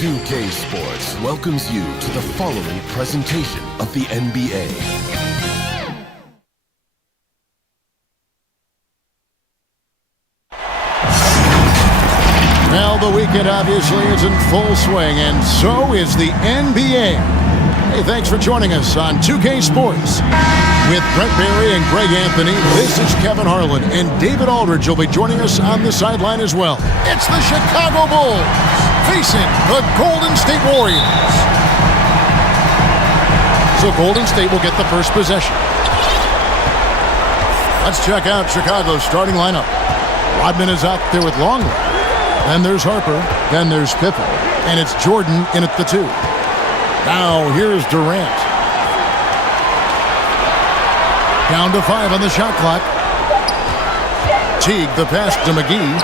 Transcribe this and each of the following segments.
2K Sports welcomes you to the following presentation of the NBA. Well, the weekend obviously is in full swing, and so is the NBA. Hey, thanks for joining us on 2K Sports. With Brent Barry and Greg Anthony, this is Kevin Harlan, and David Aldridge will be joining us on the sideline as well. It's the Chicago Bulls facing the Golden State Warriors. So Golden State will get the first possession. Let's check out Chicago's starting lineup. Rodman is out there with Longley. Then there's Harper. Then there's Pippen. And it's Jordan in at the 2. Now here's Durant. Down to 5 on the shot clock. Teague the pass to McGee.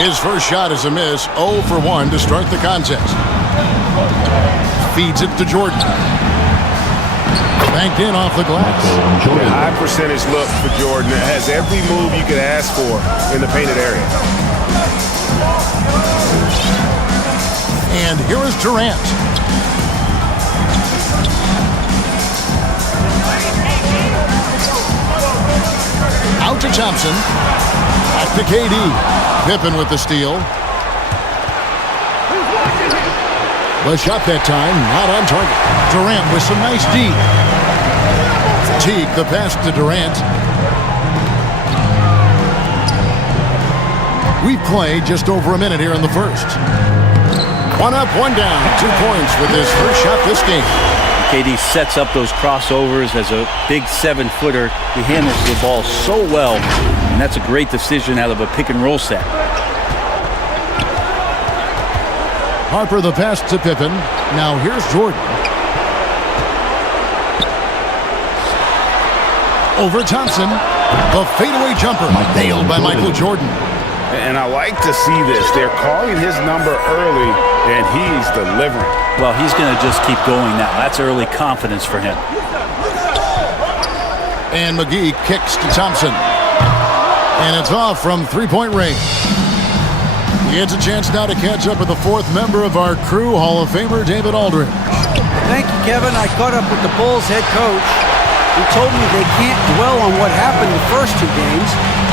His first shot is a miss. 0 for 1 to start the contest. Feeds it to Jordan. Banked in off the glass. A high percentage look for Jordan. It has every move you could ask for in the painted area. And here is Durant. Out to Thompson. Back to KD. Pippen with the steal. The shot that time, not on target. Durant with some nice D. Teague the pass to Durant. We've played just over a minute here in the first. 1 up, 1 down. 2 points with his first shot this game. KD sets up those crossovers as a big 7-footer. He handles the ball so well, and that's a great decision out of a pick-and-roll set. Harper the pass to Pippen. Now here's Jordan. Over Thompson. The fadeaway jumper nailed by Michael Jordan. And I like to see this. They're calling his number early, and he's delivering. Well, he's going to just keep going now. That's early confidence for him. And McGee kicks to Thompson. And it's off from three-point range. He gets a chance now to catch up with the 4th member of our crew, Hall of Famer David Aldridge. Thank you, Kevin. I caught up with the Bulls head coach. He told me they can't dwell on what happened the first 2 games.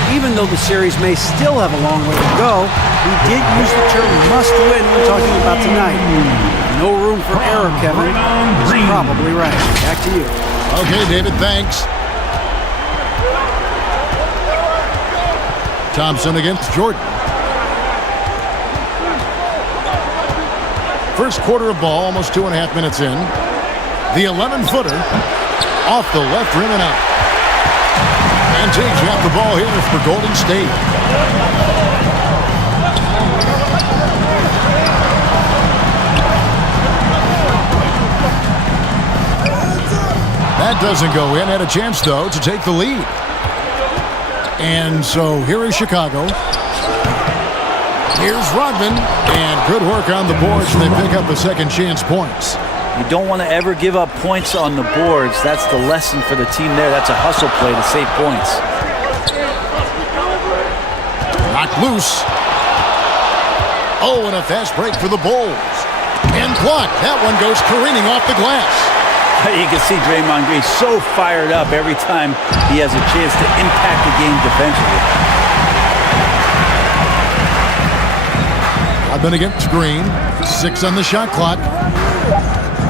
Even though the series may still have a long way to go, he did use the term must win when talking about tonight. No room for error, Kevin. He's probably right. Back to you. Okay, David, thanks. Thompson against Jordan. First quarter of ball, almost 2.5 minutes in. The 11-footer off the left rim and out. And Teague's got the ball here for Golden State. That doesn't go in. Had a chance, though, to take the lead. And so here is Chicago. Here's Rodman. And good work on the boards. They pick up the second chance points. You don't want to ever give up points on the boards. That's the lesson for the team there. That's a hustle play to save points. Knocked loose. Oh, and a fast break for the Bulls. And blocked. That one goes careening off the glass. You can see Draymond Green so fired up every time he has a chance to impact the game defensively. Rodman against Green. 6 on the shot clock.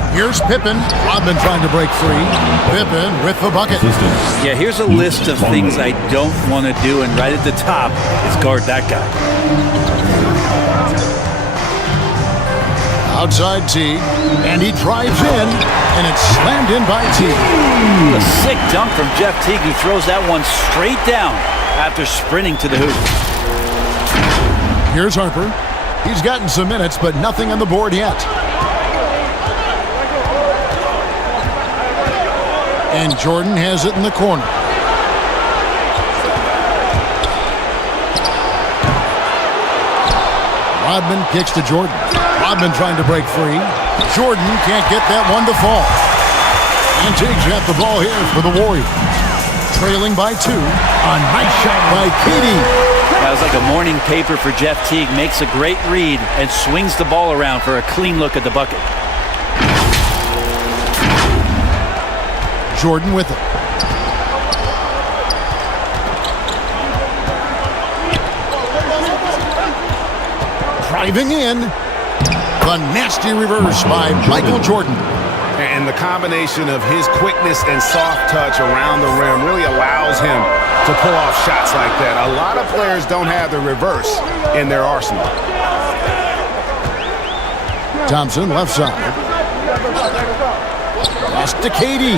Here's Pippen. Rodman trying to break free. Pippen with the bucket. Yeah, here's a list of things I don't want to do, and right at the top is guard that guy. Outside Teague, and he drives in, and it's slammed in by Teague. A sick dunk from Jeff Teague, who throws that one straight down after sprinting to the hoop. Here's Harper. He's gotten some minutes, but nothing on the board yet. And Jordan has it in the corner. Rodman kicks to Jordan. Rodman trying to break free. Jordan can't get that one to fall. And Teague's got the ball here for the Warriors. Trailing by 2. A nice shot by KD. That was like a morning paper for Jeff Teague. Makes a great read and swings the ball around for a clean look at the bucket. Jordan with it. Driving in. The nasty reverse by Michael Jordan. And the combination of his quickness and soft touch around the rim really allows him to pull off shots like that. A lot of players don't have the reverse in their arsenal. Thompson, left side. Pass to KD.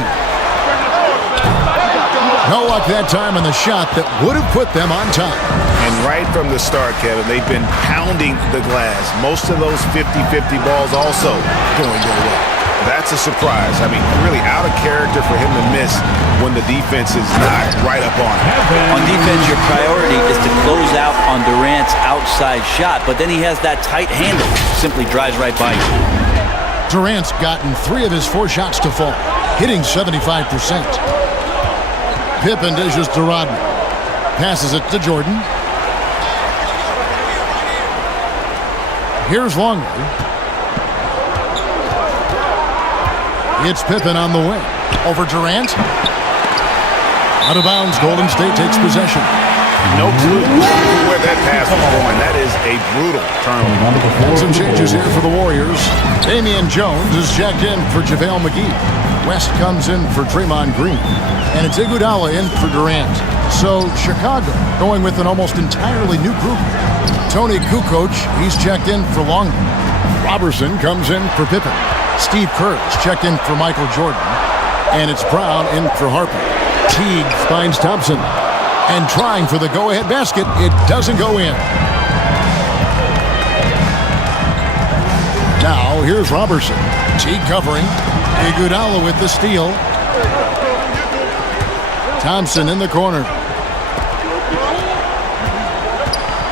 No luck that time on the shot that would have put them on top. And right from the start, Kevin, they've been pounding the glass. Most of those 50-50 balls also going their way. That's a surprise. I mean, really out of character for him to miss when the defense is not right up on him. On defense, your priority is to close out on Durant's outside shot, but then he has that tight handle. Simply drives right by you. Durant's gotten 3 of his 4 shots to fall, hitting 75%. Pippen dishes to Rodman. Passes it to Jordan. Here's Longley. It's Pippen on the wing. Over Durant. Out of bounds. Golden State takes possession. No clue where that pass was going. That is a brutal turnover. And some changes here for the Warriors. Damian Jones is checked in for JaVale McGee. West comes in for Draymond Green. And it's Iguodala in for Durant. So Chicago going with an almost entirely new group. Tony Kukoc, he's checked in for Longley. Robertson comes in for Pippen. Steve Kerr is checked in for Michael Jordan. And it's Brown in for Harper. Teague finds Thompson. And trying for the go-ahead basket, it doesn't go in. Now, here's Robertson. Teague covering. Iguodala with the steal. Thompson in the corner.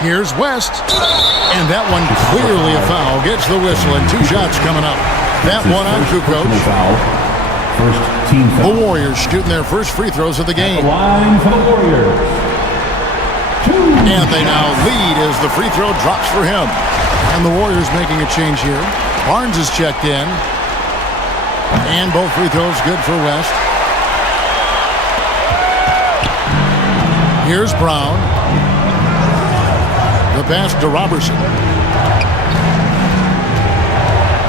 Here's West. And that one clearly a foul. Gets the whistle and 2 shots coming up. That one on Kukoc. The Warriors shooting their first free throws of the game. Line for the Warriors. And they now lead as the free throw drops for him. And the Warriors making a change here. Barnes is checked in. And both free throws good for West. Here's Brown. The pass to Robertson.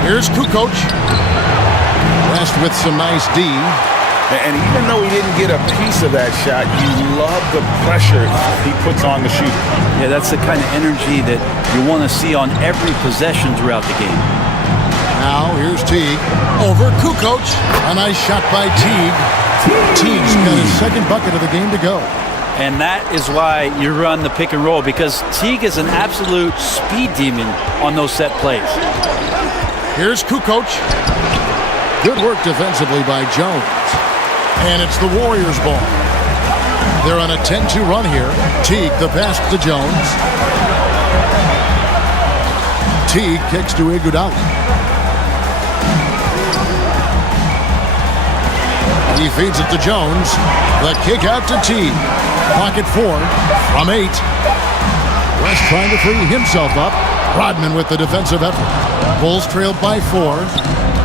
Here's Kukoc. West with some nice D. And even though he didn't get a piece of that shot, you love the pressure he puts on the shooter. Yeah, that's the kind of energy that you want to see on every possession throughout the game. Now, here's Teague. Over Kukoc. A nice shot by Teague. Teague's got his second bucket of the game to go. And that is why you run the pick and roll, because Teague is an absolute speed demon on those set plays. Here's Kukoc. Good work defensively by Jones. And it's the Warriors' ball. They're on a 10-2 run here. Teague, the pass to Jones. Teague kicks to Iguodala. He feeds it to Jones. The kick out to Teague. Pocket 4 from 8. West trying to free himself up. Rodman with the defensive effort. Bulls trailed by 4.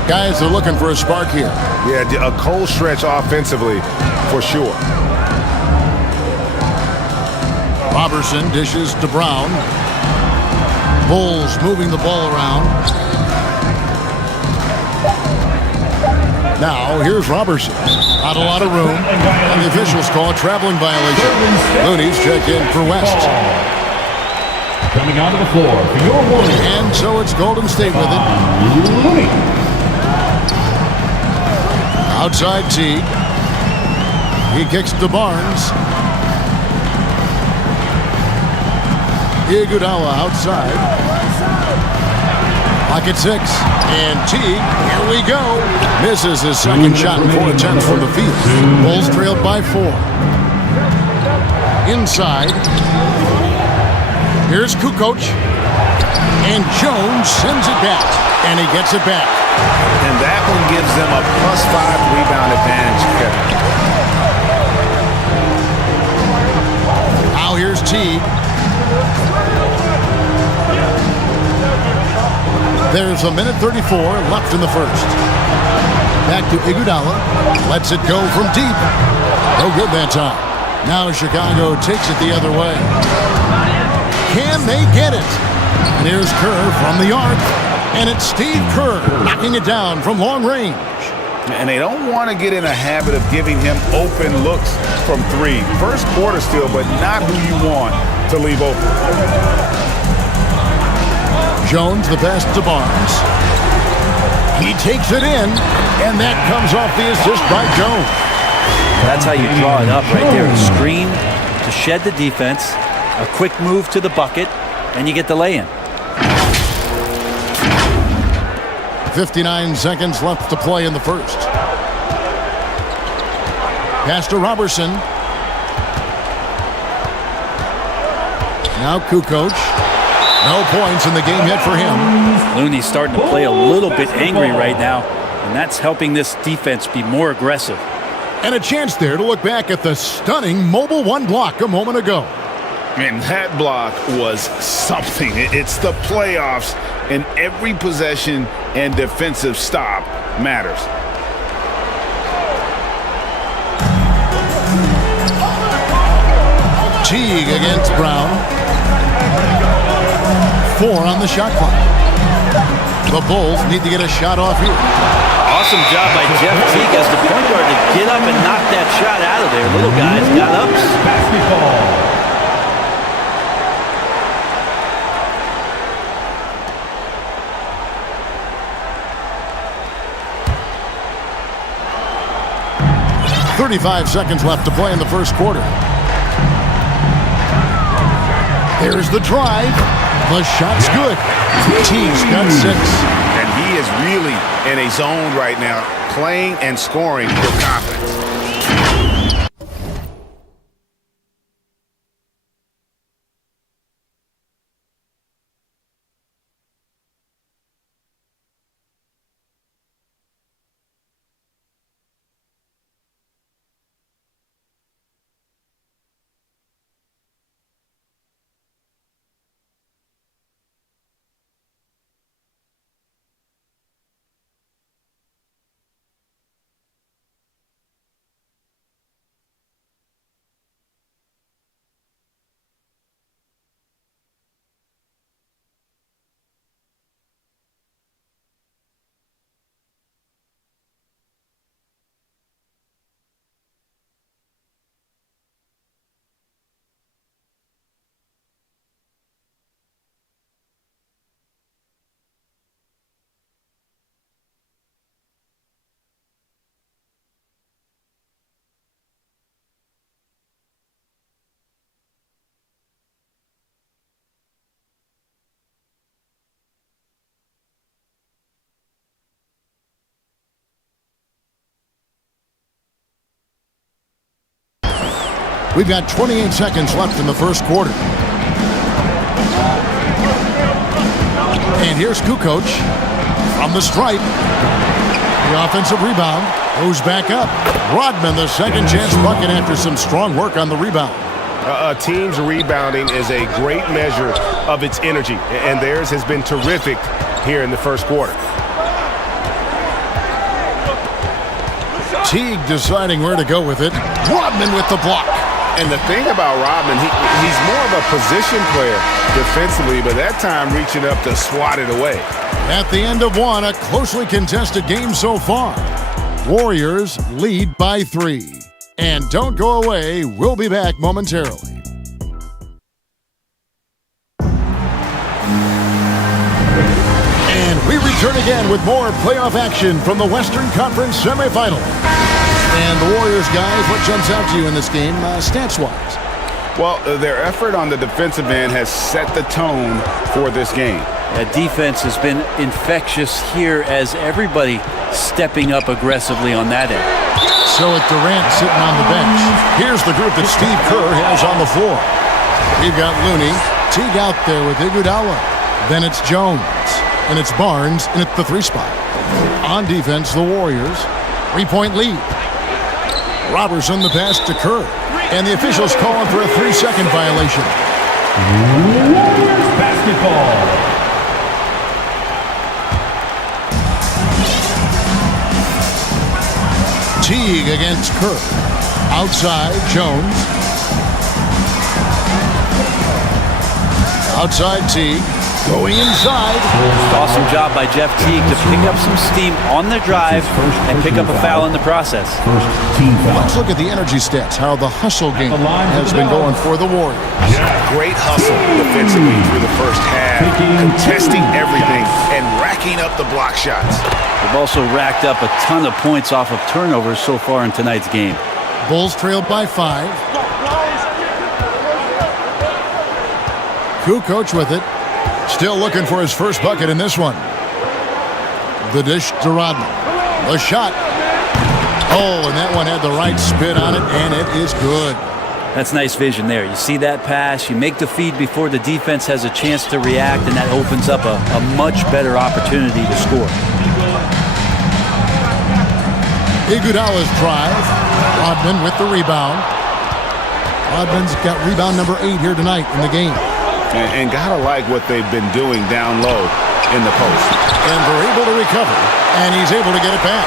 Guys are looking for a spark here. Yeah, a cold stretch offensively for sure. Robertson dishes to Brown. Bulls moving the ball around. Now, here's Robertson. Not a lot of room. And the officials call a traveling violation. Looney's checked in for West. Coming onto the floor for your Warriors. And so it's Golden State with it. Looney. Outside Teague. He kicks to Barnes. Iguodala outside. Pocket 6. And Teague, here we go. Misses his second shot in 4 attempts from the field. Bulls trailed by 4. Inside. Here's Kukoc. And Jones sends it back. And he gets it back. And that one gives them a +5 rebound advantage, Kevin. Now here's Teague. There's a minute 34 left in the first. Back to Iguodala. Lets it go from deep. No good that time. Now Chicago takes it the other way. Can they get it? And here's Kerr from the arc. And it's Steve Kerr knocking it down from long range. And they don't want to get in a habit of giving him open looks from three. First quarter still, but not who you want to leave open. Jones, the pass to Barnes. He takes it in, and that comes off the assist by Jones. That's how you draw it up right there. A screen to shed the defense, a quick move to the bucket, and you get the lay-in. 59 seconds left to play in the first. Pass to Robertson. Now Kukoc. No points in the game yet for him. Looney's starting to play a little bit angry right now, and that's helping this defense be more aggressive. And a chance there to look back at the stunning Mobile One block a moment ago. And that block was something. It's the playoffs, and every possession and defensive stop matters. Teague against Brown. 4 on the shot clock. The Bulls need to get a shot off here. Awesome job by Jeff Teague as the point guard to get up and knock that shot out of there. Little guys got up. Basketball. .35 seconds left to play in the first quarter. There's the drive. The shot's good. Teague's got 6. And he is really in a zone right now, playing and scoring with confidence. We've got 28 seconds left in the first quarter. And here's Kukoc from the stripe. The offensive rebound goes back up. Rodman, the second chance bucket after some strong work on the rebound. A team's rebounding is a great measure of its energy, and theirs has been terrific here in the first quarter. Teague deciding where to go with it. Rodman with the block. And the thing about Rodman, he's more of a position player defensively, but that time reaching up to swat it away. At the end of one, a closely contested game so far. Warriors lead by 3. And don't go away, we'll be back momentarily. And we return again with more playoff action from the Western Conference semifinal. And the Warriors, guys, what jumps out to you in this game, stats-wise? Well, their effort on the defensive end has set the tone for this game. Defense has been infectious here as everybody stepping up aggressively on that end. So it's Durant sitting on the bench. Here's the group that Steve Kerr has on the floor. We've got Looney, Teague out there with Iguodala. Then it's Jones, and it's Barnes, and it's the 3 spot. On defense, the Warriors, 3-point lead. Robertson the pass to Kerr, and the officials calling for a 3-second violation. Warriors basketball. Teague against Kirk. Outside, Jones. Outside, Teague. Going inside. Awesome job by Jeff Teague to pick up some steam on the drive and pick up a foul in the process. First team foul. Let's look at the energy stats, how the hustle game has been going for the Warriors. Great hustle defensively through the first half, contesting everything and racking up the block shots. They've also racked up a ton of points off of turnovers so far in tonight's game. Bulls trailed by 5. Kukoc with it. Still looking for his first bucket in this one. The dish to Rodman. The shot. Oh, and that one had the right spin on it, and it is good. That's nice vision there. You see that pass, you make the feed before the defense has a chance to react, and that opens up a much better opportunity to score. Iguodala's drive. Rodman with the rebound. Rodman's got rebound number 8 here tonight in the game. And gotta like what they've been doing down low in the post. And they're able to recover, and he's able to get it back.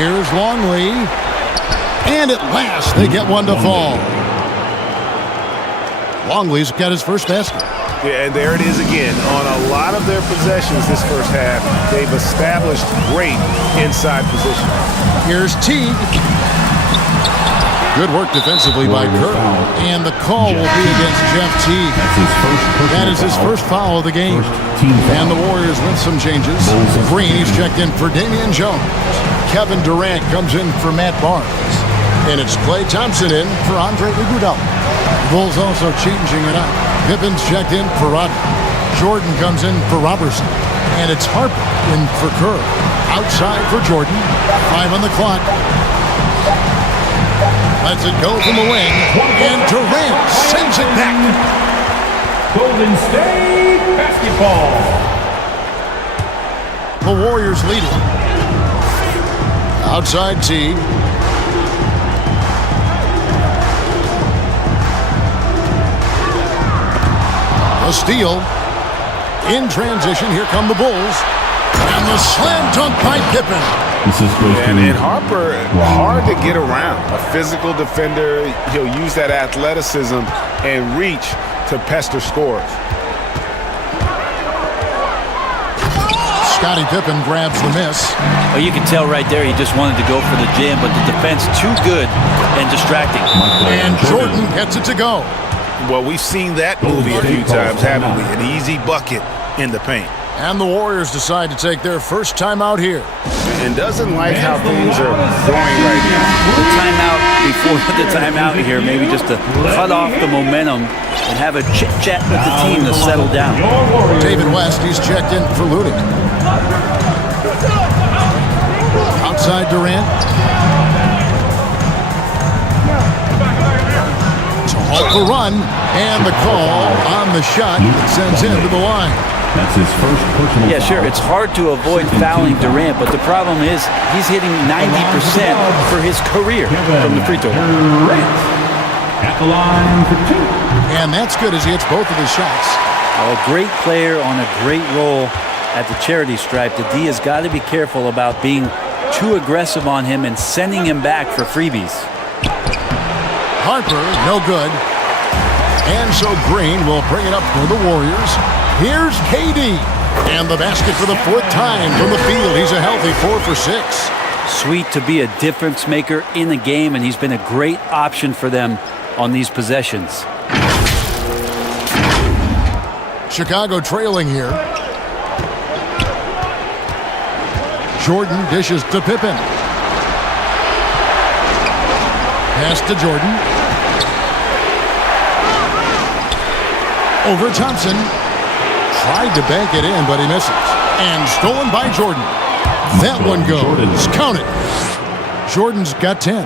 Here's Longley. And at last, they get one to fall. Longley's got his first basket. Yeah, and there it is again. On a lot of their possessions this first half, they've established great inside position. Here's Teague. Good work defensively by Kirk. And the call will be against Jeff Teague. That is his first foul of the game. And the Warriors with some changes. Green, he's checked in for Damian Jones. Kevin Durant comes in for Matt Barnes. And it's Klay Thompson in for Andre Iguodala. Bulls also changing it up. Pippen's checked in for Rodman. Jordan comes in for Robertson. And it's Harper in for Kerr. Outside for Jordan. 5 on the clock. Lets it go from the wing. And Durant sends it back. Golden State basketball. The Warriors lead it. Outside Teague. A steal. In transition, here come the Bulls. And the slam dunk by Pippen. And Harper, hard to get around. A physical defender. He'll use that athleticism and reach to pester scorers. Scottie Pippen grabs the miss. Well, you can tell right there he just wanted to go for the jam, but the defense too good and distracting. And Jordan gets it to go. Well, we've seen that movie a few times, haven't we? An easy bucket in the paint. And the Warriors decide to take their first time out here. And doesn't like how things are going right now. The timeout before the timeout here, maybe just to cut off the momentum and have a chit-chat with the team to settle down. David West, he's checked in for Ludick. Outside Durant. To halt the run. And the call on the shot that sends him to the line. That's his first personal Yeah, sure. It's hard to avoid fouling Durant, but the problem is he's hitting 90% for his career from the free throw line. Durant at the line for 2. And that's good as he hits both of his shots. A great player on a great role at the charity stripe. The D has got to be careful about being too aggressive on him and sending him back for freebies. Harper, no good. And so Green will bring it up for the Warriors. Here's KD. And the basket for the 4th time from the field. He's a healthy 4 for 6. Sweet to be a difference maker in the game, and he's been a great option for them on these possessions. Chicago trailing here. Jordan dishes to Pippen. Pass to Jordan. Over Thompson. Tried to bank it in, but he misses. And stolen by Jordan. That one goes. Count it. Jordan's got 10.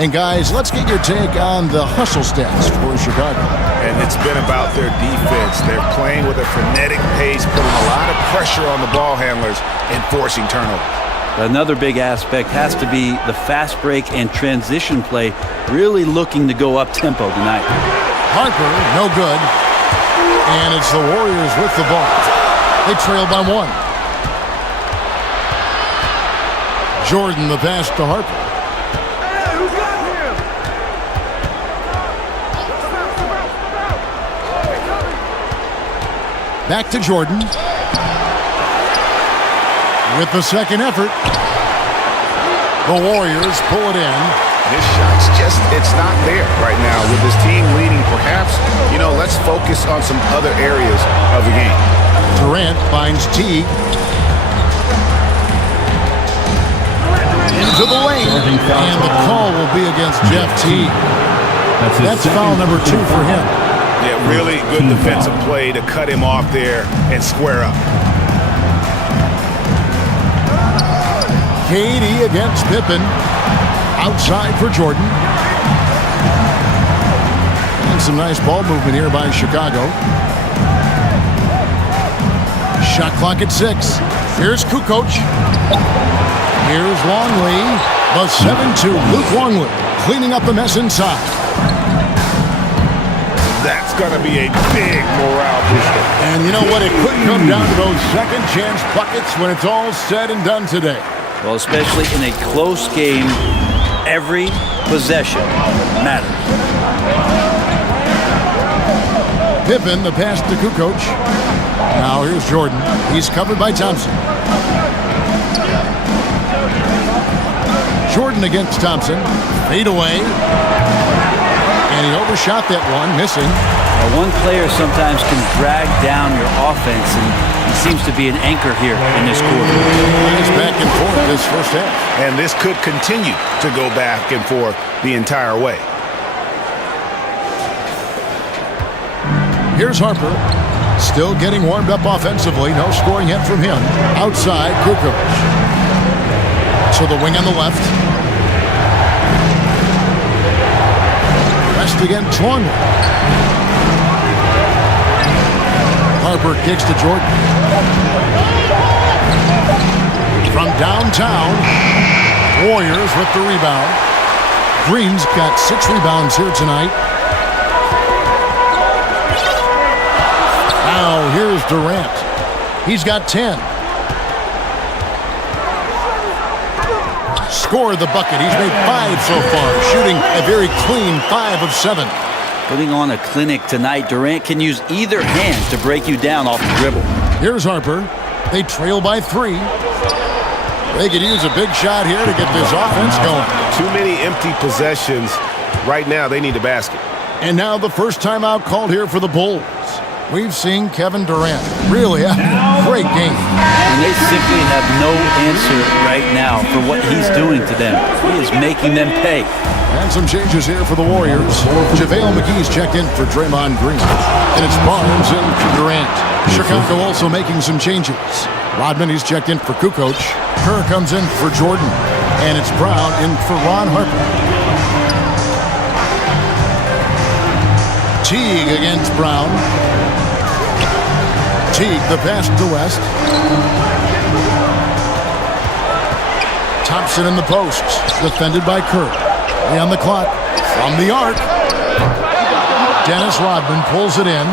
And guys, let's get your take on the hustle stats for Chicago. And it's been about their defense. They're playing with a frenetic pace, putting a lot of pressure on the ball handlers and forcing turnovers. Another big aspect has to be the fast break and transition play, really looking to go up-tempo tonight. Harper, no good. And it's the Warriors with the ball. They trail by 1. Jordan, the pass to Harper. Back to Jordan. With the second effort, the Warriors pull it in. This shot's just, it's not there right now with this team leading. Perhaps, let's focus on some other areas of the game. Durant finds Teague. Into the lane. And the call will be against Jeff Teague. That's foul number 2 for him. Yeah, really good defensive play to cut him off there and square up. KD against Pippen. Outside for Jordan. And some nice ball movement here by Chicago. Shot clock at 6. Here's Kukoc. Here's Longley. The 7-2 Luke Longley cleaning up the mess inside. That's going to be a big morale booster. And you know what? It could come down to those second chance buckets when it's all said and done today. Well, especially in a close game, every possession matters. Pippen, the pass to Kukoc. Now here's Jordan. He's covered by Thompson. Jordan against Thompson. Fade away. And he overshot that one, missing. One player sometimes can drag down your offense, and he seems to be an anchor here in this quarter. He's back and forth this first half. And this could continue to go back and forth the entire way. Here's Harper. Still getting warmed up offensively. No scoring yet from him. Outside, Kukoc. To the wing on the left. West against Longley. Harper kicks to Jordan. From downtown, Warriors with the rebound. Green's got 6 rebounds here tonight. Now here's Durant. He's got 10. Scored the bucket. He's made 5 so far, shooting a very clean 5 of 7. Putting on a clinic tonight, Durant can use either hand to break you down off the dribble. Here's Harper. They trail by 3. They could use a big shot here to get this offense going. Too many empty possessions. Right now, they need a basket. And now the first timeout called here for the Bulls. We've seen Kevin Durant really have a great game. And they simply have no answer right now for what he's doing to them. He is making them pay. And some changes here for the Warriors. JaVale McGee's checked in for Draymond Green. And it's Barnes in for Durant. Chicago also making some changes. Rodman, he's checked in for Kukoc. Kerr comes in for Jordan. And it's Brown in for Ron Harper. Teague against Brown. Teague, the pass to West. Thompson in the post. Defended by Kerr. On the clock. From the arc. Dennis Rodman pulls it in.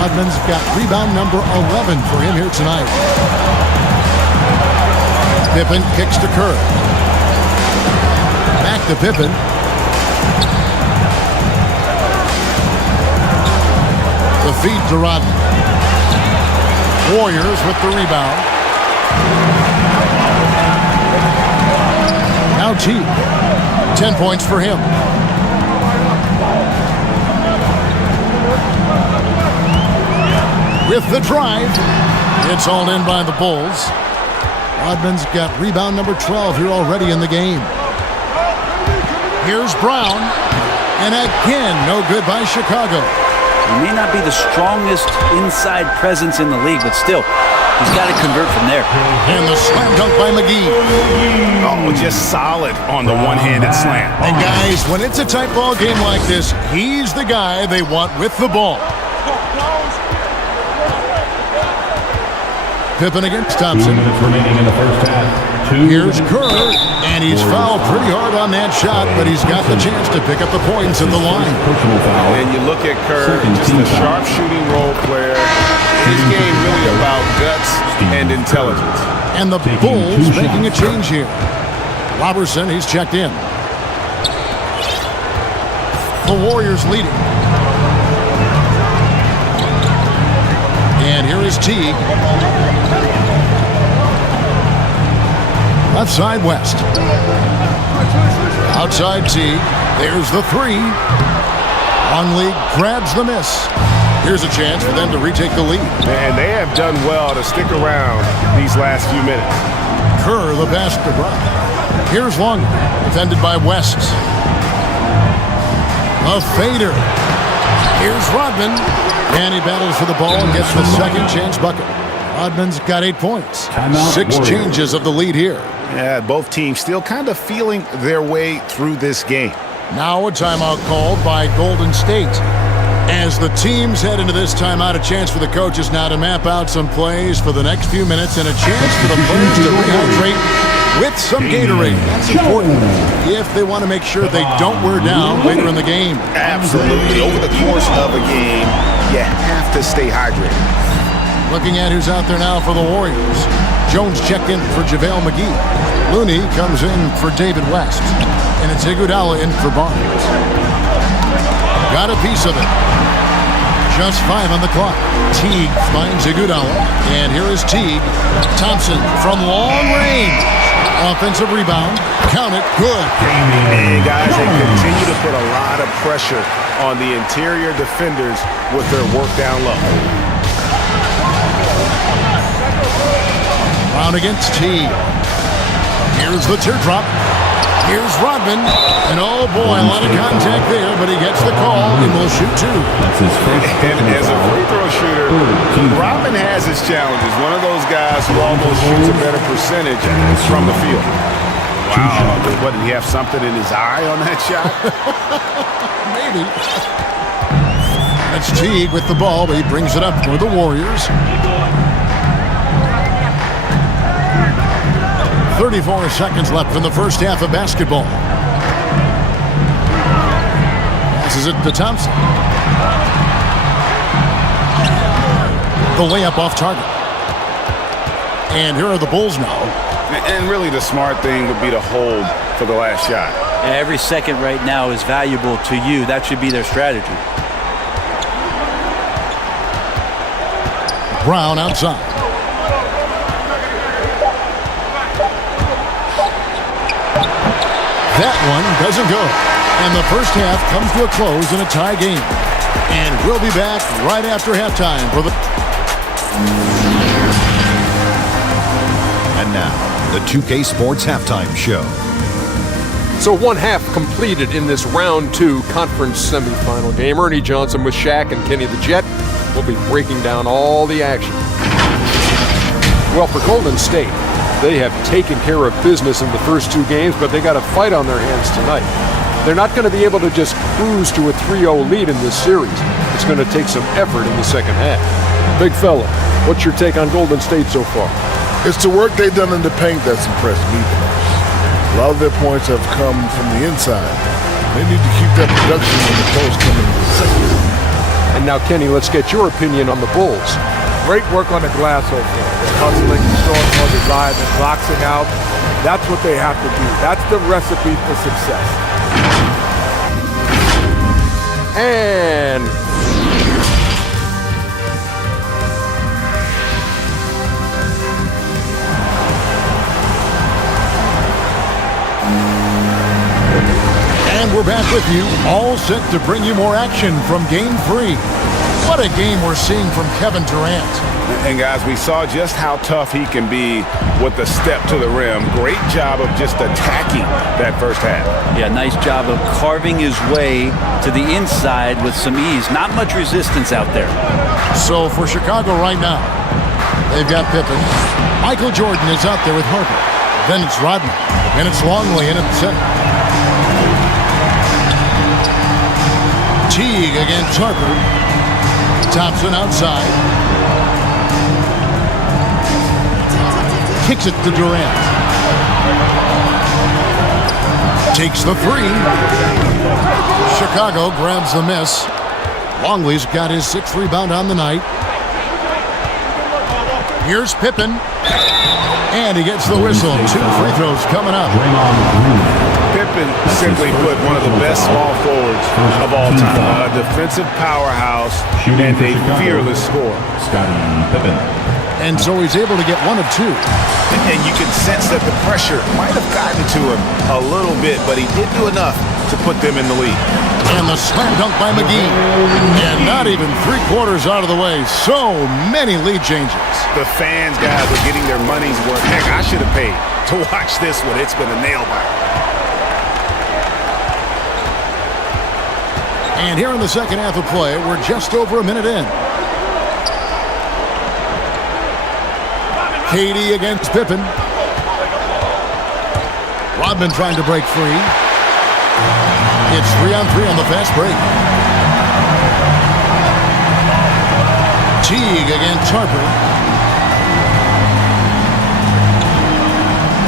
Rodman's got rebound number 11 for him here tonight. Pippen kicks to Kerr. Back to Pippen. The feed to Rodman. Warriors with the rebound. Now Teague. 10 points for him. With the drive. It's all in by the Bulls. Rodman's got rebound number 12 here already in the game. Here's Brown. And again, no good by Chicago. He may not be the strongest inside presence in the league, but still, he's got to convert from there. And the slam dunk by McGee. Oh, just solid on the one-handed slam. And guys, when it's a tight ball game like this, he's the guy they want with the ball. Pippen against 2 Thompson. minutes remaining in the first half. 2 Here's minutes. Kerr, and he's fouled pretty hard on that shot, but he's got the chance to pick up the points at the line. Personal foul. And you look at Kerr, Second just team a foul. sharpshooting role player. His game really about guts and intelligence. And the Taking Bulls 2 making a shots. change here. Robertson, he's checked in. The Warriors leading. And here is Teague. Left side West. Outside Teague. There's the three. Longley grabs the miss. Here's a chance for them to retake the lead. And they have done well to stick around these last few minutes. Kerr, the pass to Brown. Here's Longley, defended by West. A fader. Here's Rodman. And he battles for the ball and gets the second chance bucket. Rodman's got 8 points. Timeout, 6 Warriors. changes of the lead here. Yeah, both teams still kind of feeling their way through this game. Now a timeout called by Golden State. As the teams head into this timeout, a chance for the coaches now to map out some plays for the next few minutes and a chance for the players to rehydrate with some Gatorade. That's important if they want to make sure they don't wear down later in the game. Absolutely. Over the course of a game, you have to stay hydrated. Looking at who's out there now for the Warriors. Jones checked in for JaVale McGee. Looney comes in for David West. And it's Iguodala in for Barnes. Got a piece of it. Just 5 on the clock. Teague finds Iguodala. And here is Teague. Thompson from long range. Offensive rebound. Count it. Good. And guys, they continue to put a lot of pressure on the interior defenders with their work down low. Brown against Teague. Here's the teardrop. Here's Rodman. And oh boy, a lot of contact there, but he gets the call and will shoot 2. That's his first And as a free throw shooter, Rodman has his challenges. One of those guys who almost shoots a better percentage from the field. Wow. What, did he have something in his eye on that shot? Maybe. That's Teague with the ball, but he brings it up for the Warriors. 34 seconds left in the first half of basketball. Passes it to Thompson. The layup off target. And here are the Bulls now. And really the smart thing would be to hold for the last shot. Every second right now is valuable to you. That should be their strategy. Brown outside. That one doesn't go. And the first half comes to a close in a tie game. And we'll be back right after halftime for the... And now, the 2K Sports Halftime Show. So 1 half completed in this round 2 conference semifinal game. Ernie Johnson with Shaq and Kenny the Jet will be breaking down all the action. Well, for Golden State, they have taken care of business in the first 2 games, but they got a fight on their hands tonight. They're not going to be able to just cruise to a 3-0 lead in this series. It's going to take some effort in the second half. Big fella, what's your take on Golden State so far? It's the work they've done in the paint that's impressed me the most. A lot of their points have come from the inside. They need to keep that production when the post coming in the second. And now, Kenny, let's get your opinion on the Bulls. Great work on the glass so far. They're hustling, showing more desire, and boxing out. That's what they have to do. That's the recipe for success. And we're back with you, all set to bring you more action from Game 3. What a game we're seeing from Kevin Durant. And guys, we saw just how tough he can be with the step to the rim. Great job of just attacking that first half. Yeah, nice job of carving his way to the inside with some ease. Not much resistance out there. So for Chicago right now, they've got Pippen. Michael Jordan is out there with Harper. Then it's Rodman. And it's Longley in at the center. Teague against Harper. Thompson outside. Kicks it to Durant. Takes the three. Chicago grabs the miss. Longley's got his 6th rebound on the night. Here's Pippen. And he gets the whistle. 2 free throws coming up. Pippen, simply put, one of the best small forwards of all time. A defensive powerhouse and a fearless scorer. And so he's able to get 1 of 2. And you can sense that the pressure might have gotten to him a little bit, but he did do enough to put them in the lead. And the slam dunk by McGee. And not even 3/4 out of the way. So many lead changes. The fans, guys, are getting their money's worth. Heck, I should have paid to watch this one. It's been a nail-biter. And here in the second half of play, we're just over a minute in. KD against Pippen. Rodman trying to break free. It's 3-on-3 on the fast break. Teague against Harper.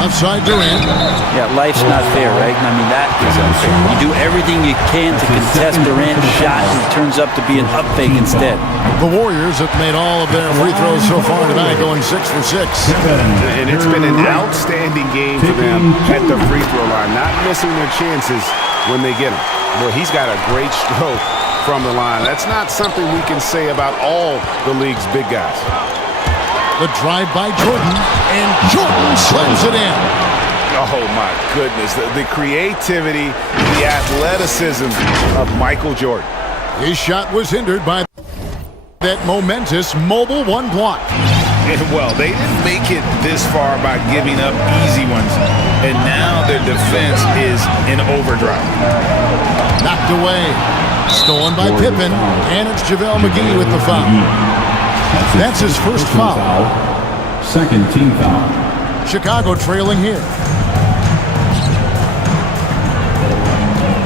Outside Durant. Yeah, life's not fair, right? I mean, that is unfair. You do everything you can to contest Durant's shot, and it turns up to be an up fake instead. The Warriors have made all of their free throws so far tonight, going 6 for 6. And it's been an outstanding game for them at the free throw line, not missing their chances when they get them. Boy, he's got a great stroke from the line. That's not something we can say about all the league's big guys. The drive by Jordan, and Jordan slams it in. Oh, my goodness. The creativity, the athleticism of Michael Jordan. His shot was hindered by that momentous mobile 1 block. And, well, they didn't make it this far by giving up easy ones. And now their defense is in overdrive. Knocked away. Stolen by Pippen. And it's JaVale McGee with the foul. That's his first foul. Second team foul. Chicago trailing here.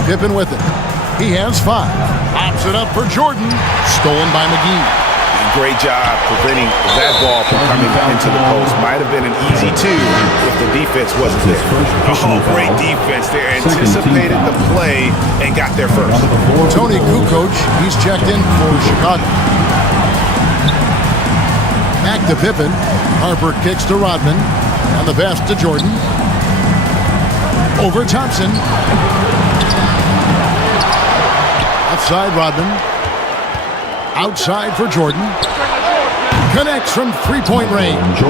Pippen with it. He has 5. Pops it up for Jordan. Stolen by McGee. Great job preventing that ball from coming into the post. Might have been an easy 2 if the defense wasn't there. Oh, great defense there. Anticipated the play and got there first. Tony Kukoc, he's checked in for Chicago. Back to Pippen. Harper kicks to Rodman. And the pass to Jordan. Over Thompson. Outside Rodman. Outside for Jordan. Connects from 3-point range.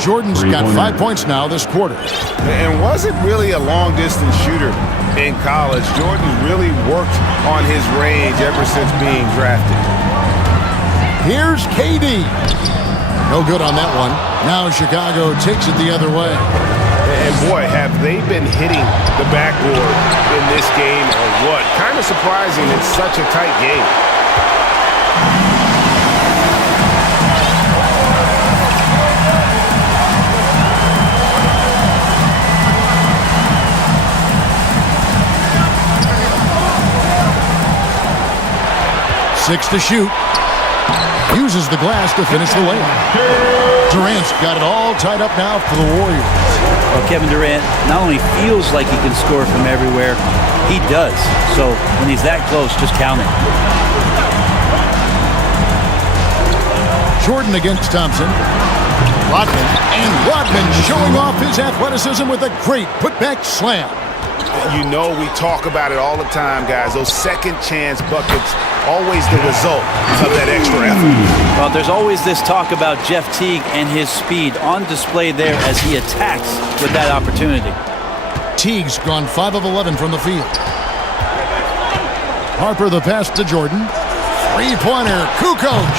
Jordan's got 5 points now this quarter. And wasn't really a long-distance shooter in college. Jordan really worked on his range ever since being drafted. Here's KD. No good on that one. Now Chicago takes it the other way. And boy, have they been hitting the backboard in this game or what? Kind of surprising it's such a tight game. Six to shoot. Uses the glass to finish the layup. Durant's got it all tied up now for the Warriors. Well, Kevin Durant not only feels like he can score from everywhere, he does. So when he's that close, just count it. Jordan against Thompson. Rodman. And Rodman showing off his athleticism with a great putback slam. You know we talk about it all the time, guys. Those second chance buckets, always the result of that extra effort. Well, there's always this talk about Jeff Teague and his speed on display there as he attacks with that opportunity. Teague's gone 5 of 11 from the field. Harper the pass to Jordan. Three-pointer, Kukoc.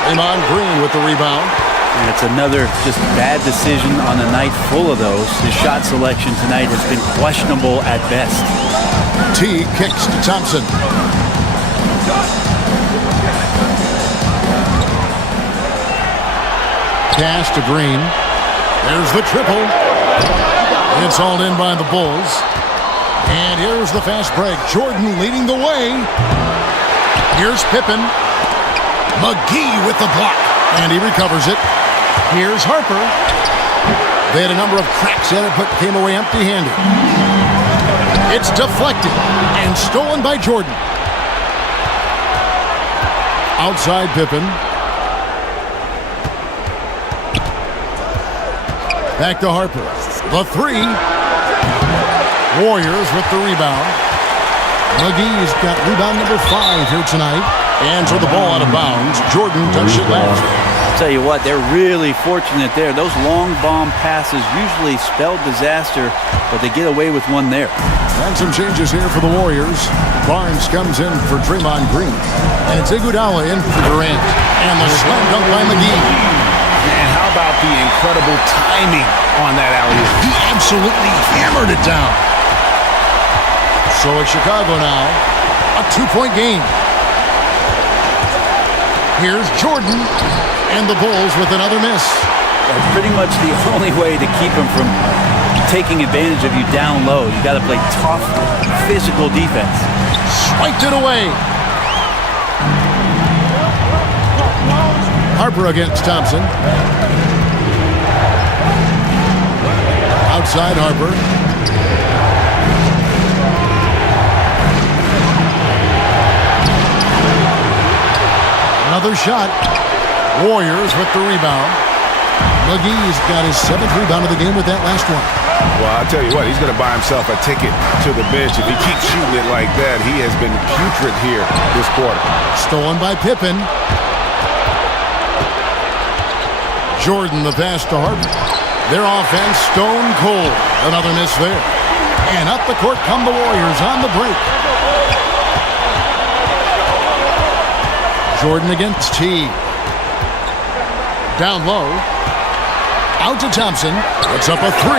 Draymond Green with the rebound. And it's another just bad decision on a night full of those. His shot selection tonight has been questionable at best. Teague kicks to Thompson. Pass to Green. There's the triple. It's hauled in by the Bulls. And here's the fast break. Jordan leading the way. Here's Pippen. McGee with the block. And he recovers it. Here's Harper. They had a number of cracks in it, but came away empty-handed. It's deflected and stolen by Jordan. Outside Pippen. Back to Harper. The three. Warriors with the rebound. McGee's got rebound number 5 here tonight. And for the ball out of bounds, Jordan touched it last. I'll tell you what, they're really fortunate there. Those long bomb passes usually spell disaster, but they get away with one there. And some changes here for the Warriors. Barnes comes in for Draymond Green. And it's Iguodala in for Durant. And the slam dunk by McGee. And how about the incredible timing on that alley-oop? He absolutely hammered it down. So it's Chicago now, a 2-point game. Here's Jordan, and the Bulls with another miss. That's pretty much the only way to keep him from taking advantage of you down low. You got to play tough, physical defense. Swiped it away. Harper against Thompson. Outside Harper. Another shot. Warriors with the rebound. McGee's got his 7th rebound of the game with that last one. Well, I'll tell you what, he's going to buy himself a ticket to the bench. If he keeps shooting it like that, he has been putrid here this quarter. Stolen by Pippen. Jordan the pass to Harper. Their offense stone cold. Another miss there. And up the court come the Warriors on the break. Jordan against T. Down low. Out to Thompson. It's up a 3.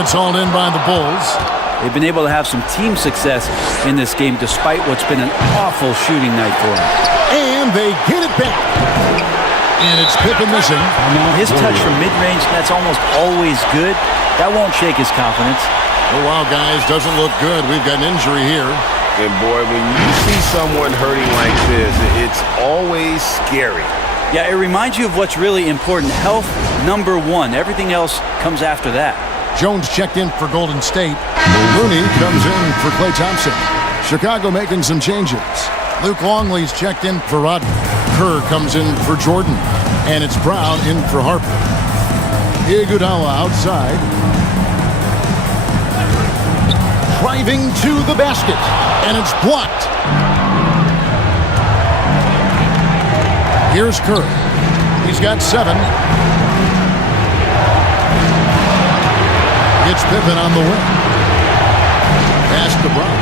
It's hauled in by the Bulls. They've been able to have some team success in this game despite what's been an awful shooting night for them. And they get it back. And it's Pippen missing. His touch from mid-range, that's almost always good. That won't shake his confidence. Oh, wow, guys, doesn't look good. We've got an injury here. And boy, when you see someone hurting like this, it's always scary. Yeah, it reminds you of what's really important. Health, number 1. Everything else comes after that. Jones checked in for Golden State. Looney comes in for Klay Thompson. Chicago making some changes. Luke Longley's checked in for Rodman. Kerr comes in for Jordan. And it's Brown in for Harper. Iguodala outside. Driving to the basket. And it's blocked. Here's Kerr. He's got 7. Gets Pippen on the wing. Pass to Brown.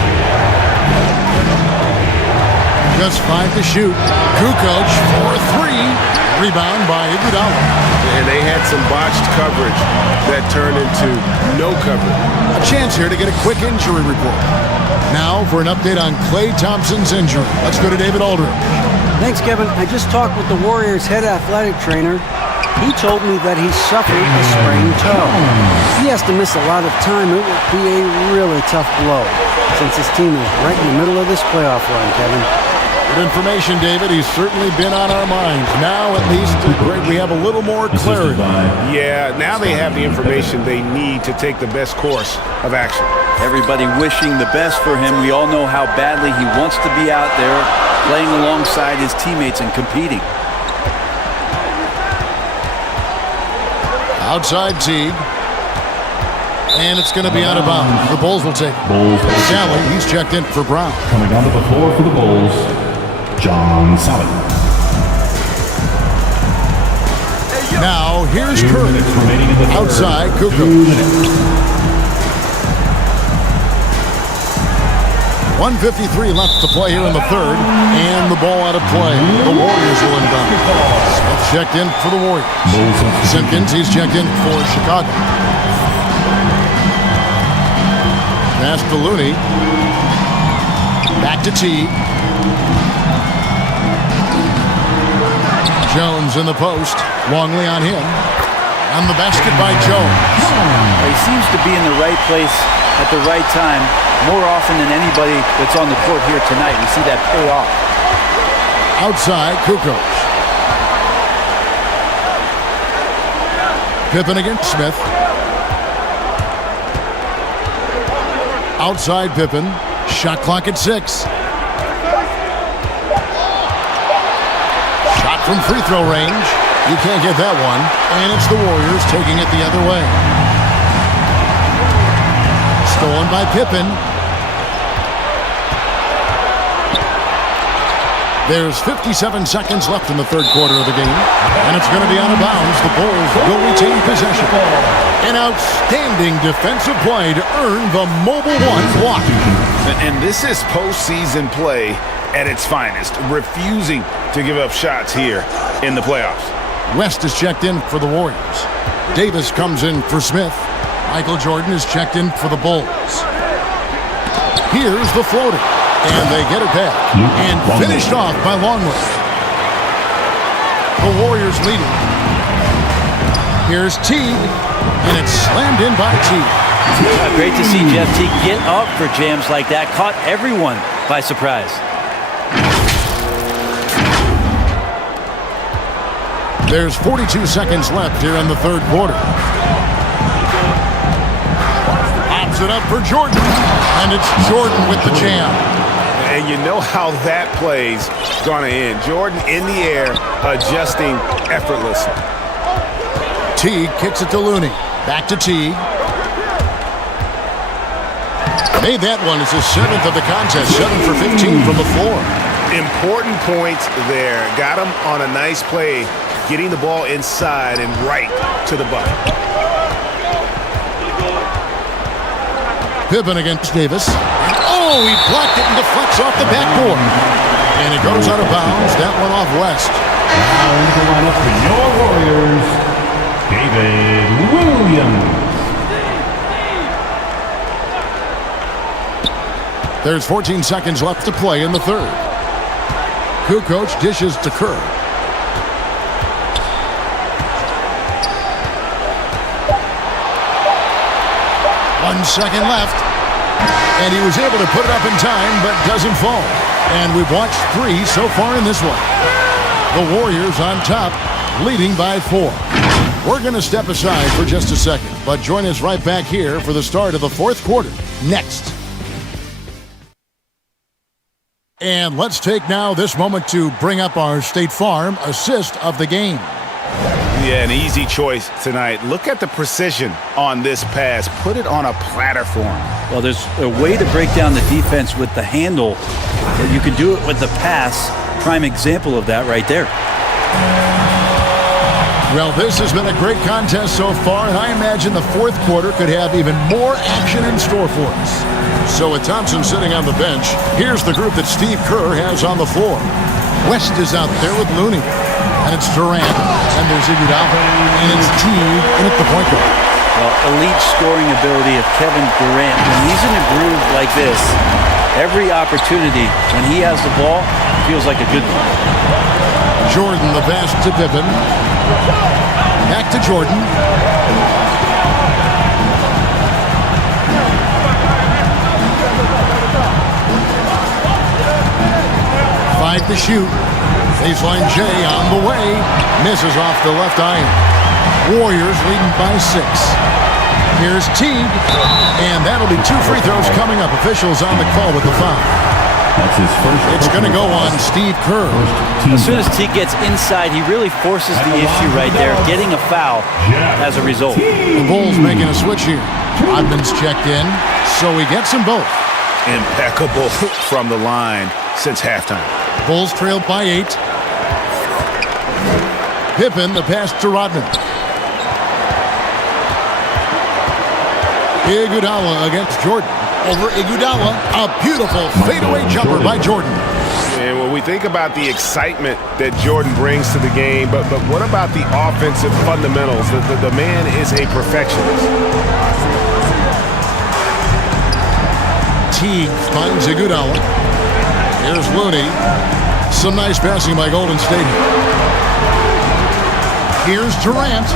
Just 5 to shoot. Kukoc for 3. Rebound by Iguodala. And they had some botched coverage that turned into no coverage. A chance here to get a quick injury report. Now for an update on Klay Thompson's injury. Let's go to David Aldridge. Thanks, Kevin. I just talked with the Warriors' head athletic trainer. He told me that he suffered a sprained toe. He has to miss a lot of time. It would be a really tough blow since his team is right in the middle of this playoff run, Kevin. Good information, David. He's certainly been on our minds. Now, at least, we have a little more clarity. Yeah, now they have the information they need to take the best course of action. Everybody wishing the best for him. We all know how badly he wants to be out there playing alongside his teammates and competing. Outside Teague. And it's going to be out of bounds. The Bulls will take it. Sally, he's checked in for Brown. Coming onto the floor for the Bulls, John Sally. Now, here's Curry. Outside, Kukoc. 1:53 left to play here in the third. And the ball out of play. The Warriors will inbound. Smith checked in for the Warriors. Simpkins, he's checked in for Chicago. Pass to Looney. Back to Teague. Jones in the post. Longley on him. On the basket by Jones. He seems to be in the right place at the right time more often than anybody that's on the court here tonight. We see that pay off. Outside, Kukoc. Pippen against Smith. Outside Pippen. Shot clock at 6. Shot from free throw range. You can't get that one. And it's the Warriors taking it the other way. Stolen by Pippen. There's 57 seconds left in the third quarter of the game, and it's going to be out of bounds. The Bulls will retain possession. An outstanding defensive play to earn the Mobile One block. And this is postseason play at its finest, refusing to give up shots here in the playoffs. West is checked in for the Warriors. Davis comes in for Smith. Michael Jordan is checked in for the Bulls. Here's the floater. And they get it back. And finished off by Longley. The Warriors leading. Here's Teague. And it's slammed in by Teague. Great to see Jeff Teague get up for jams like that. Caught everyone by surprise. There's 42 seconds left here in the third quarter. Pops it up for Jordan. And it's Jordan with the jam. And you know how that play's gonna end. Jordan in the air, adjusting effortlessly. Teague kicks it to Looney. Back to Teague. Made that one. It's his 7th of the contest. 7 for 15 from the floor. Important points there. Got him on a nice play, getting the ball inside and right to the bucket. Pippen against Davis. Oh, he blocked it and deflects off the backboard. And it goes out of bounds. That one off West. Now into the lineup for your Warriors, David Williams. There's 14 seconds left to play in the third. Kukoc dishes to Kerr. One second left. And he was able to put it up in time, but doesn't fall. And we've watched 3 so far in this one. The Warriors on top, leading by 4. We're going to step aside for just a second, but join us right back here for the start of the fourth quarter next. And let's take now this moment to bring up our State Farm assist of the game. Yeah, an easy choice tonight. Look at the precision on this pass. Put it on a platter for him. Well, there's a way to break down the defense with the handle. You can do it with the pass. Prime example of that right there. Well, this has been a great contest so far, and I imagine the fourth quarter could have even more action in store for us. So with Thompson sitting on the bench, here's the group that Steve Kerr has on the floor. West is out there with Looney. And it's Durant. And there's Iguodala. And it's Teague in at the point guard. Well, elite scoring ability of Kevin Durant. When he's in a groove like this, every opportunity when he has the ball feels like a good one. Jordan, the pass to Pippen. Back to Jordan. Five to shoot. Baseline J on the way. Misses off the left iron. Warriors leading by 6. Here's Teague. And that'll be 2 free throws coming up. Officials on the call with the foul. That's his first. It's going to go on Steve Kerr. As soon as Teague gets inside, he really forces the issue right there, getting a foul as a result. The Bulls making a switch here. Rodman's checked in, so he gets them both. Impeccable from the line since halftime. Bulls trailed by 8. Pippen, the pass to Rodman. Iguodala against Jordan. Over Iguodala, a beautiful fadeaway jumper by Jordan. And when we think about the excitement that Jordan brings to the game, but what about the offensive fundamentals? The man is a perfectionist. Teague finds Iguodala. Here's Looney. Some nice passing by Golden State. Here's Durant.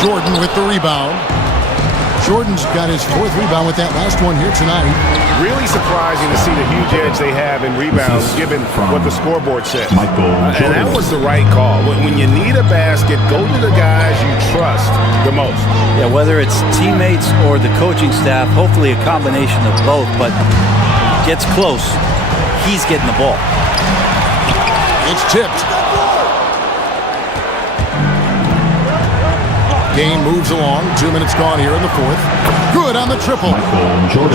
Jordan with the rebound. Jordan's got his 4th rebound with that last one here tonight. Really surprising to see the huge edge they have in rebounds given what the scoreboard said. And that was the right call. When you need a basket, go to the guys you trust the most. Yeah, whether it's teammates or the coaching staff, hopefully a combination of both, but gets close, he's getting the ball. It's tipped. Game moves along. 2 minutes gone here in the 4th. Good on the triple.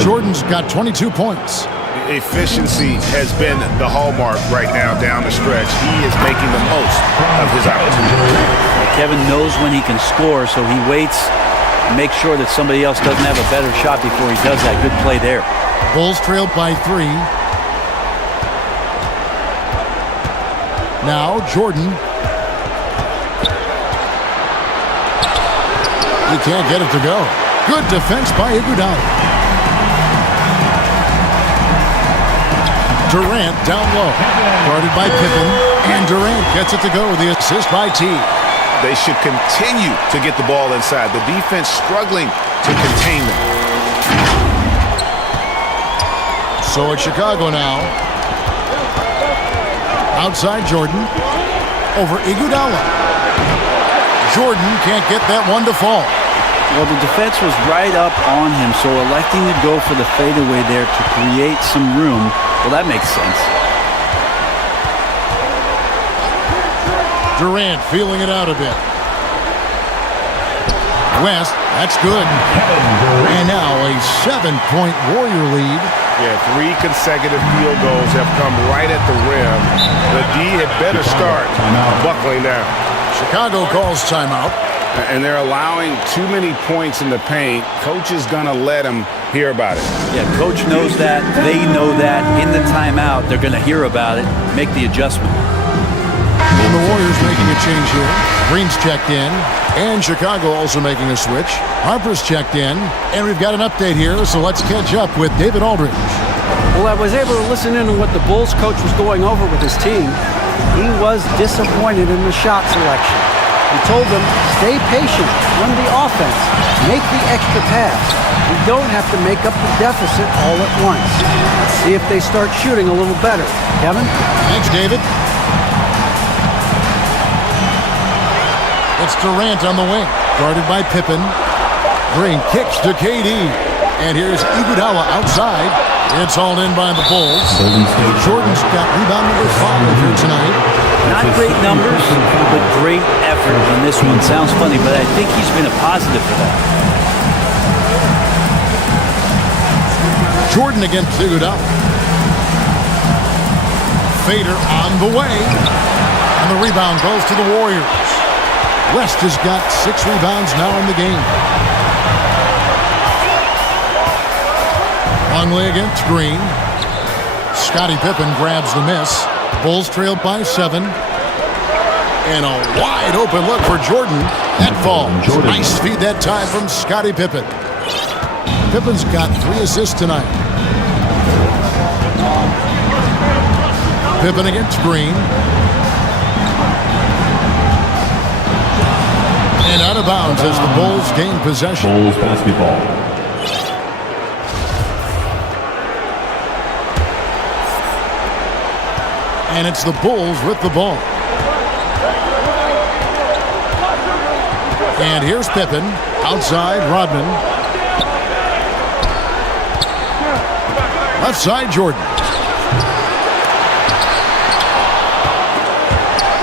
Jordan's got 22 points. Efficiency has been the hallmark right now down the stretch. He is making the most of his opportunity. Kevin knows when he can score, so he waits and makes sure that somebody else doesn't have a better shot before he does that. Good play there. Bulls trail by 3. Now Jordan. He can't get it to go. Good defense by Iguodala. Durant down low. Guarded by Pippen. And Durant gets it to go. The assist by T. They should continue to get the ball inside. The defense struggling to contain them. So it's Chicago now. Outside Jordan. Over Iguodala. Jordan can't get that one to fall. Well, the defense was right up on him, so electing to go for the fadeaway there to create some room, well, that makes sense. Durant feeling it out a bit. West, that's good. And now a 7-point Warrior lead. Yeah, 3 consecutive field goals have come right at the rim. The D had better start buckling down. Chicago calls timeout. And they're allowing too many points in the paint. Coach is going to let them hear about it. Yeah, coach knows that. They know that. In the timeout, they're going to hear about it, make the adjustment. And the Warriors making a change here. Green's checked in. And Chicago also making a switch. Harper's checked in. And we've got an update here, so let's catch up with David Aldridge. Well, I was able to listen in on what the Bulls coach was going over with his team. He was disappointed in the shot selection. He told them, stay patient, run the offense, make the extra pass. We don't have to make up the deficit all at once. Let's see if they start shooting a little better. Kevin? Thanks, David. It's Durant on the wing, guarded by Pippen. Green kicks to KD. And here's Iguodala outside. It's hauled in by the Bulls. Jordan's got rebound number 5 here tonight. Not great numbers, but great effort on this one. Sounds funny, but I think he's been a positive for that. Jordan against Iguodala. Fader on the way. And the rebound goes to the Warriors. West has got 6 rebounds now in the game. Longley against Green. Scottie Pippen grabs the miss. Bulls trailed by 7. And a wide open look for Jordan. That falls. Nice feed that time from Scottie Pippen. Pippen's got 3 assists tonight. Pippen against Green. And out of bounds as the Bulls gain possession. Bulls basketball. And it's the Bulls with the ball. And here's Pippen. Outside, Rodman. Left side, Jordan.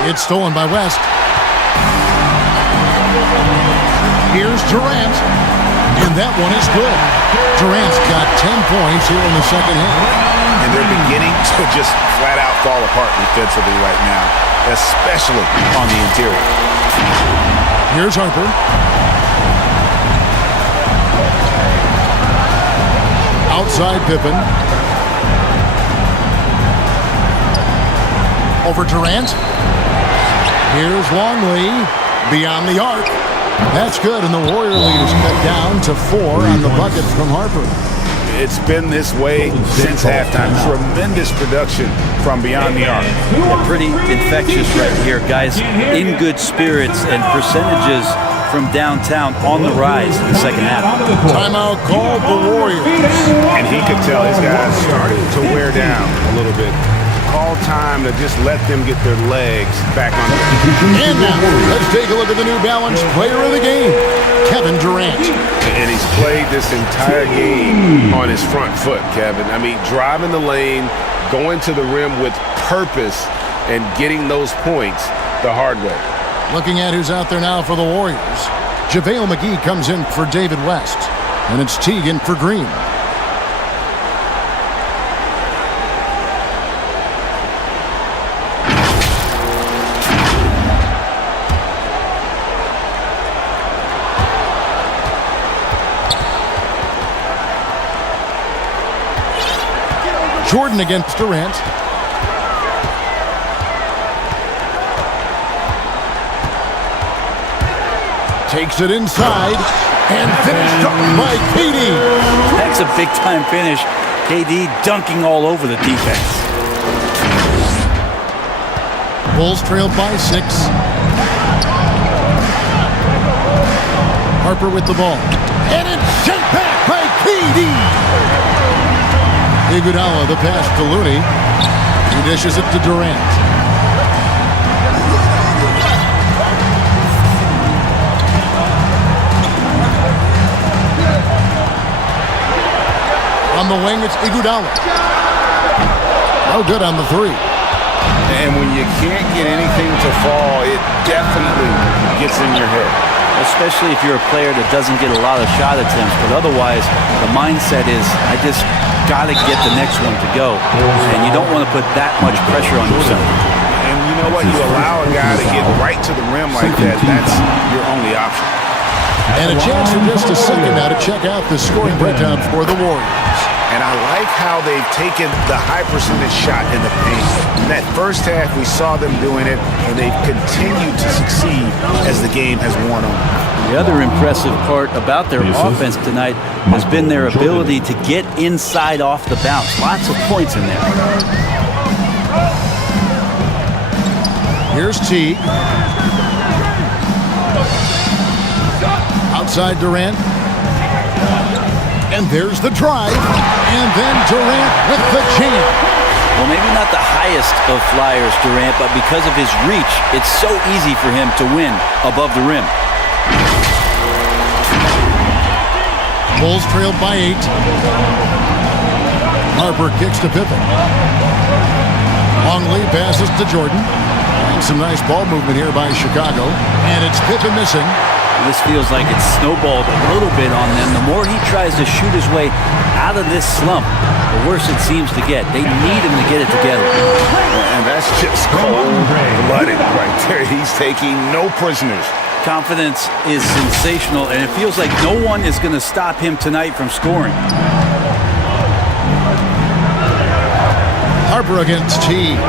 It's stolen by West. Here's Durant. And that one is good. Durant's got 10 points here in the second half. And they're beginning to just flat out fall apart defensively right now, especially on the interior. Here's Harper. Outside Pippen. Over Durant. Here's Longley. Beyond the arc. That's good, and the Warrior lead is cut down to 4 on the bucket from Harper. It's been this way since halftime. Tremendous production from beyond the arc. They're pretty infectious right here, guys. In good spirits and percentages from downtown on the rise in the second half. Timeout called the Warriors. And he could tell his guys starting to wear down a little bit. Call time to just let them get their legs back on the And now, let's take a look at the New Balance player of the game, Kevin Durant. And he's played this entire game on his front foot, Kevin. I mean, driving the lane, going to the rim with purpose, and getting those points the hard way. Looking at who's out there now for the Warriors. JaVale McGee comes in for David West. And it's Teague in for Green. Jordan against Durant. Takes it inside and finished up by KD. That's a big-time finish. KD dunking all over the defense. Bulls trailed by 6. Harper with the ball. And it's sent back by KD. Iguodala the pass to Looney. He dishes it to Durant. On the wing, it's Iguodala. No good on the 3. And when you can't get anything to fall, it definitely gets in your head. Especially if you're a player that doesn't get a lot of shot attempts, but otherwise the mindset is, I just got to get the next one to go. And you don't want to put that much pressure on yourself. And you know what? You allow a guy to get right to the rim like that, that's your only option. And a chance for just a second now to check out the scoring breakdown for the Warriors. And I like how they've taken the high percentage shot in the paint. In that first half, we saw them doing it, and they've continued to succeed as the game has worn on. The other impressive part about their offense tonight has been their ability to get inside off the bounce. Lots of points in there. Here's Teague. Outside Durant. And there's the drive. And then Durant with the jam. Well, maybe not the highest of flyers, Durant, but because of his reach, it's so easy for him to win above the rim. Bulls trailed by 8. Harper kicks to Pippen. Longley passes to Jordan. And some nice ball movement here by Chicago. And it's Pippen missing. This feels like it's snowballed a little bit on them. The more he tries to shoot his way out of this slump, the worse it seems to get. They need him to get it together. And that's just cold-blooded right there. He's taking no prisoners. Confidence is sensational, and it feels like no one is going to stop him tonight from scoring. Harper against Teague.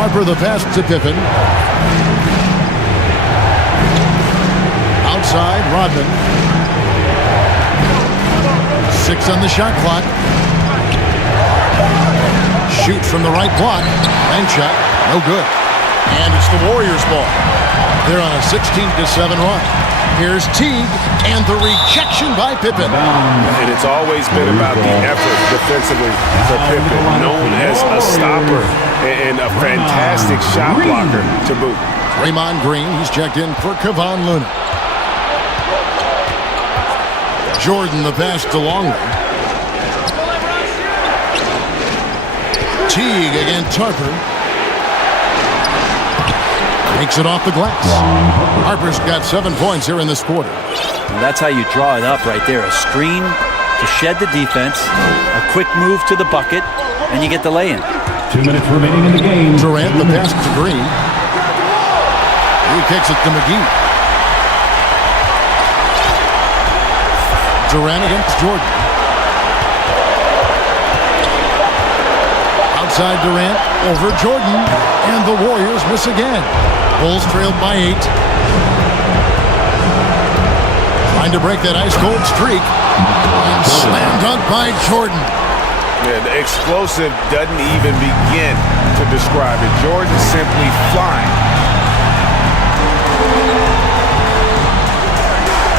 Harper the pass to Pippen. Outside, Rodman. 6 on the shot clock. Shoot from the right block. Bank shot, no good. And it's the Warriors' ball. They're on a 16-7 run. Here's Teague, and the rejection by Pippen. And it's always been about the effort defensively for Pippen, known as a stopper and a fantastic shot blocker to boot. Draymond Green, he's checked in for Kevon Looney. Jordan the pass to Longley. Teague against Harper. Takes it off the glass. Harper's got 7 points here in this quarter. And that's how you draw it up right there. A screen to shed the defense, a quick move to the bucket, and you get the lay-in. 2 minutes remaining in the game. Durant the pass to Green. He kicks it to McGee. Durant against Jordan. Outside Durant, over Jordan, and the Warriors miss again. Bulls trailed by 8. Trying to break that ice-cold streak. And slam dunk by Jordan. Yeah, the explosive doesn't even begin to describe it. Jordan simply flying.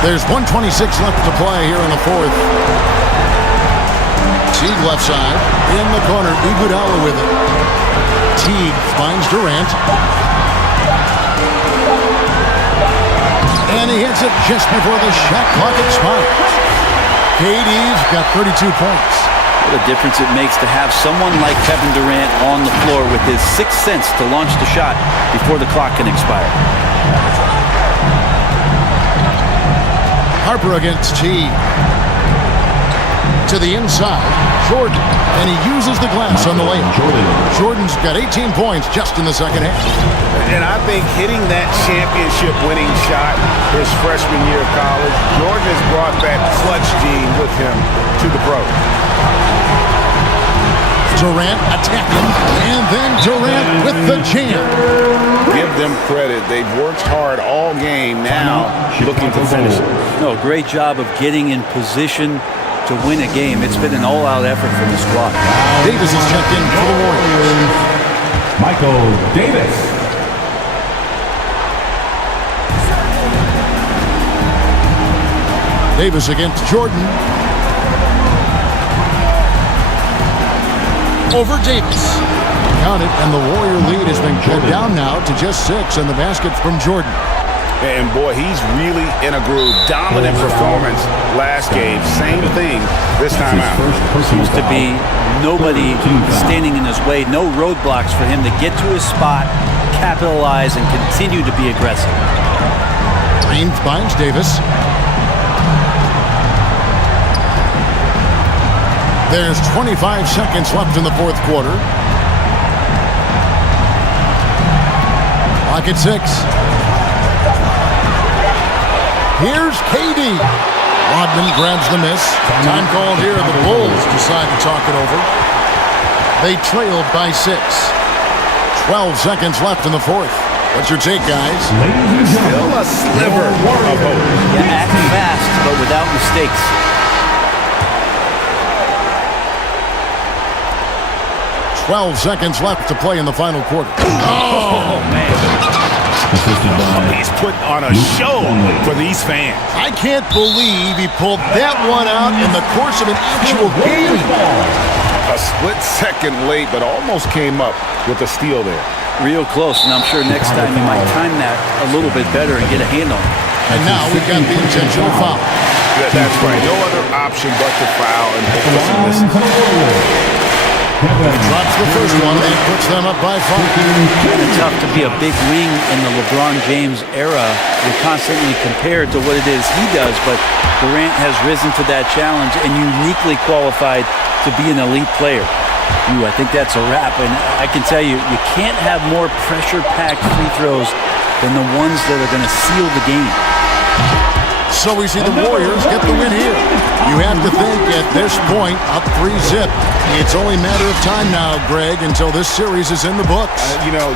There's 1:26 left to play here in the fourth. Teague left side. In the corner, Iguodala with it. Teague finds Durant. And he hits it just before the shot clock expires. KD's got 32 points. What a difference it makes to have someone like Kevin Durant on the floor with his sixth sense to launch the shot before the clock can expire. Harper against Teague. To the inside, Jordan, and he uses the glass on the layup. Jordan's got 18 points just in the second half. And I think hitting that championship-winning shot his freshman year of college, Jordan has brought that clutch gene with him to the pros. Durant attacking, and then Durant with the jam. Give them credit. They've worked hard all game, now looking to finish it. No, great job of getting in position to win a game. It's been an all-out effort from the squad. Davis is checked in for the Warriors. Michael Davis. Davis against Jordan. Over Davis. Count it, and the Warrior lead has been cut down now to just 6, and the basket from Jordan. And boy, he's really in a groove. Dominant performance last game. Same thing this time out. Seems to be nobody standing in his way. No roadblocks for him to get to his spot, capitalize, and continue to be aggressive. Green finds Davis. There's 25 seconds left in the fourth quarter. Clock at 6. Here's KD. Rodman grabs the miss. Time called here. The Bulls decide to talk it over. They trailed by 6. 12 seconds left in the fourth. What's your take, guys? Still a sliver of hope. Yeah, act fast, but without mistakes. "12 seconds left to play in the final quarter." Oh, man. He's put on a show for these fans. I can't believe he pulled that one out in the course of an actual game. A split second late, but almost came up with a steal there. Real close, and I'm sure next time you might time that a little bit better and get a handle. And now we've got the intentional foul. That's right. No other option but to foul, and hopefully miss. He drops the first one and puts them up by 5. It's tough to be a big wing in the LeBron James era. You're constantly compared to what it is he does, but Durant has risen to that challenge and uniquely qualified to be an elite player. I think that's a wrap, and I can tell you, you can't have more pressure-packed free throws than the ones that are going to seal the game. So we see the Warriors get the win here. You have to think at this point, up 3-0. It's only a matter of time now, Greg, until this series is in the books.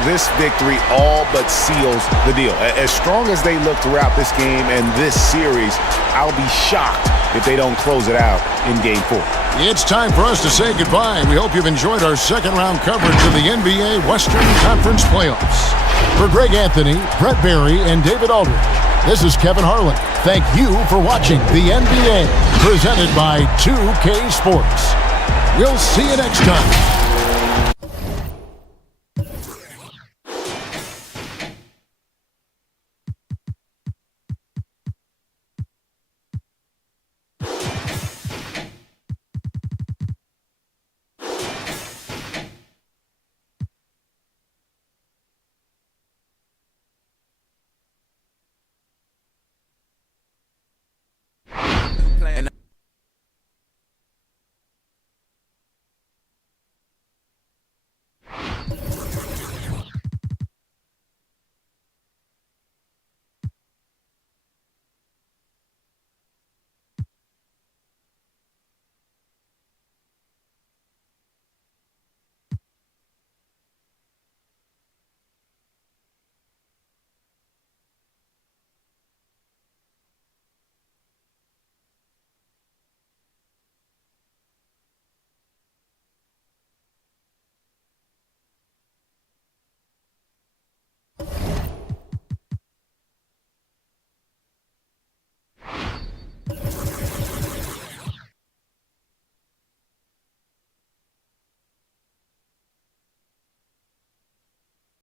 This victory all but seals the deal. As strong as they look throughout this game and this series, I'll be shocked if they don't close it out in Game 4. It's time for us to say goodbye. We hope you've enjoyed our second-round coverage of the NBA Western Conference Playoffs. For Greg Anthony, Brett Barry, and David Aldridge, this is Kevin Harlan. Thank you for watching the NBA, presented by 2K Sports. We'll see you next time.